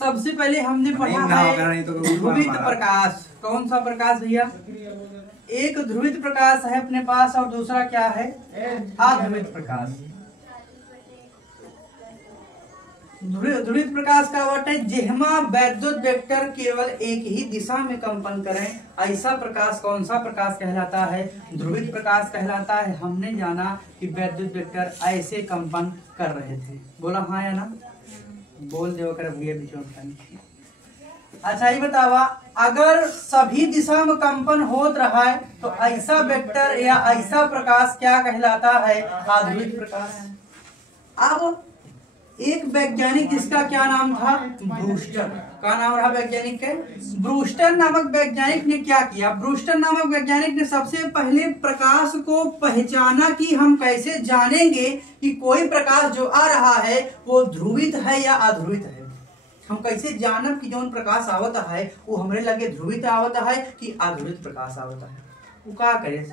सबसे पहले हमने पढ़ा है ध्रुवित प्रकाश। कौन सा प्रकाश भैया? एक ध्रुवित प्रकाश है अपने पास और दूसरा क्या है? अध्रुवित प्रकाश। ध्रुवित प्रकाश का अर्थ है जेहमा वैद्युत वेक्टर केवल एक ही दिशा में कंपन करें, ऐसा प्रकाश कौन सा प्रकाश कहलाता है? ध्रुवित प्रकाश कहलाता है। हमने जाना कि वैद्युत वेक्टर ऐसे कंपन कर रहे थे। बोला हाँ या ना? बोल दो कर भैया बीच में। अच्छा ये बतावा, अगर सभी दिशा में कंपन होत रहा है तो ऐसा वेक्टर या ऐसा प्रकाश क्या कहलाता है? अध्रुवित प्रकाश। अब एक वैज्ञानिक जिसका क्या नाम था? ब्रूस्टर। क्या नाम रहा वैज्ञानिक के? ब्रूस्टर नामक वैज्ञानिक ने क्या किया? ब्रूस्टर नामक वैज्ञानिक ने सबसे पहले प्रकाश को पहचाना कि हम कैसे जानेंगे कि कोई प्रकाश जो आ रहा है वो ध्रुवित है या अध्रुवित है। हम कैसे जानब कि जो प्रकाश आवता है वो हमरे लगे ध्रुवित आवता है कि अध्रुवित प्रकाश आवता है? वो क्या करे?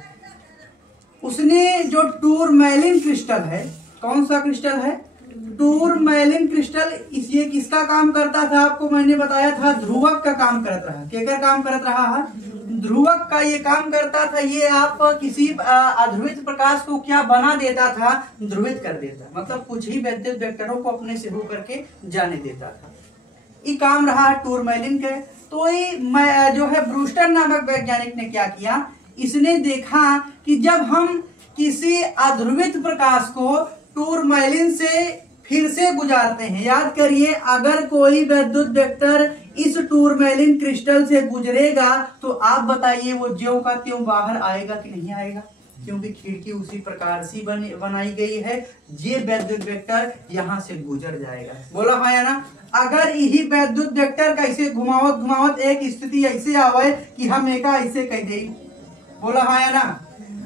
उसने जो टूरमैलिन क्रिस्टल है, कौन सा क्रिस्टल है? टूरमैलिन क्रिस्टल। ये किसका काम करता था? आपको मैंने बताया था ध्रुवक का काम करत रहा। केकर काम करत रहा है? ध्रुवक का ये काम करता था। ये आप किसी अध्रुवित प्रकाश को क्या बना देता था? ध्रुवित कर देता। मतलब कुछ ही वैद्युत वेक्टरों को अपने से होकर के जाने देता था। ये काम रहा टूरमैलिन के। तो ये जो है ब्रूस्टर नामक वैज्ञानिक ने क्या किया? इसने देखा कि जब हम किसी अध्रुवित प्रकाश को टूरमैलिन से फिर से गुजारते हैं, याद करिए, अगर कोई वैद्युत वेक्टर इस टूरमैलिन क्रिस्टल से गुजरेगा तो आप बताइए वो ज्यों का त्यों बाहर आएगा कि नहीं आएगा? क्योंकि खिड़की उसी प्रकार से बनाई गई है। ये वैद्युत वेक्टर यहाँ से गुजर जाएगा। बोला हाँ या ना? अगर यही वैद्युत वेक्टर का ऐसे घुमावत घुमावत एक स्थिति ऐसे आवे कि हम एका ऐसे कह दे। बोला हाँ या ना?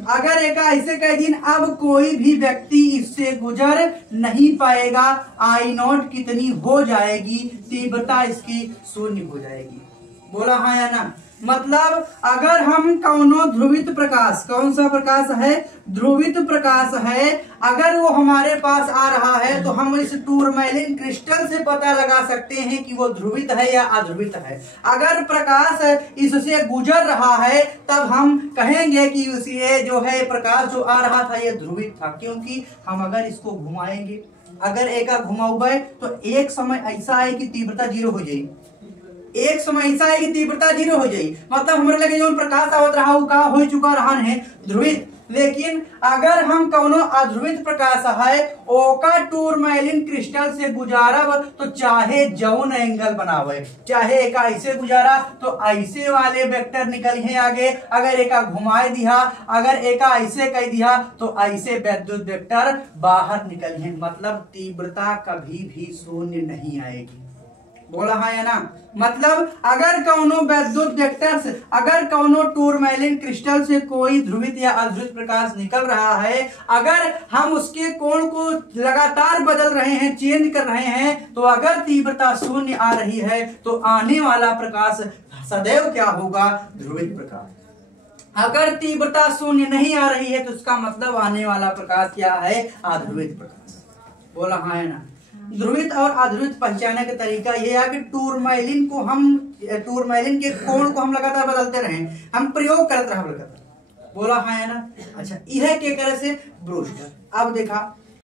अगर एक ऐसे कह दिन अब कोई भी व्यक्ति इससे गुजर नहीं पाएगा, I0 कितनी हो जाएगी? तीव्रता इसकी शून्य हो जाएगी। बोला हाँ या ना? मतलब अगर हम कौनो ध्रुवित प्रकाश, कौन सा प्रकाश है? ध्रुवित प्रकाश है, अगर वो हमारे पास आ रहा है तो हम इस टूरमैलिन क्रिस्टल से पता लगा सकते हैं कि वो ध्रुवित है या अध्रुवित है। अगर प्रकाश इससे गुजर रहा है तब हम कहेंगे कि ये जो है प्रकाश जो आ रहा था ये ध्रुवित था। क्योंकि हम अगर इसको घुमाएंगे, अगर एक घुमाओगे तो एक समय ऐसा है कि तीव्रता 0 हो जाएगी। एक समय ऐसा है कि तीव्रता 0 हो जाएगी। मतलब हमारे लगे जो प्रकाश आवत रहा वो का हो चुका रहा है ध्रुवित। लेकिन अगर हम कौनो अध्रुवित प्रकाश है ओका टूरमैलिन क्रिस्टल से गुजारब तो चाहे जौन एंगल बनावे, चाहे एक ऐसे गुजारा तो ऐसे वाले वेक्टर निकल है आगे, अगर एक घुमाए दिया, अगर एक ऐसे कह दिया तो ऐसे वैद्युत वेक्टर बाहर निकल है। मतलब तीव्रता कभी भी शून्य नहीं आएगी। बोला हाँ या ना? मतलब अगर कौनो वैद्युत वेक्टर से, अगर कौनो टूरमैलिन क्रिस्टल से कोई ध्रुवित या अध्रुवित प्रकाश निकल रहा है, अगर हम उसके कोण को लगातार बदल रहे हैं, चेंज कर रहे हैं, तो अगर तीव्रता शून्य आ रही है तो आने वाला प्रकाश सदैव क्या होगा? ध्रुवित प्रकाश। अगर तीव्रता शून्य नहीं आ रही है तो उसका मतलब आने वाला प्रकाश क्या है? अध्रुवित प्रकाश। बोला हाँ या ना? ध्रुवित और अध्रुवित पहचाने का तरीका यह है कि टूरमैलिन के कोण को हम लगातार बदलते रहे, हम प्रयोग करते रहे लगातार। बोला हाँ या ना? अच्छा, यह के करे से ब्रूस्टर। अब देखा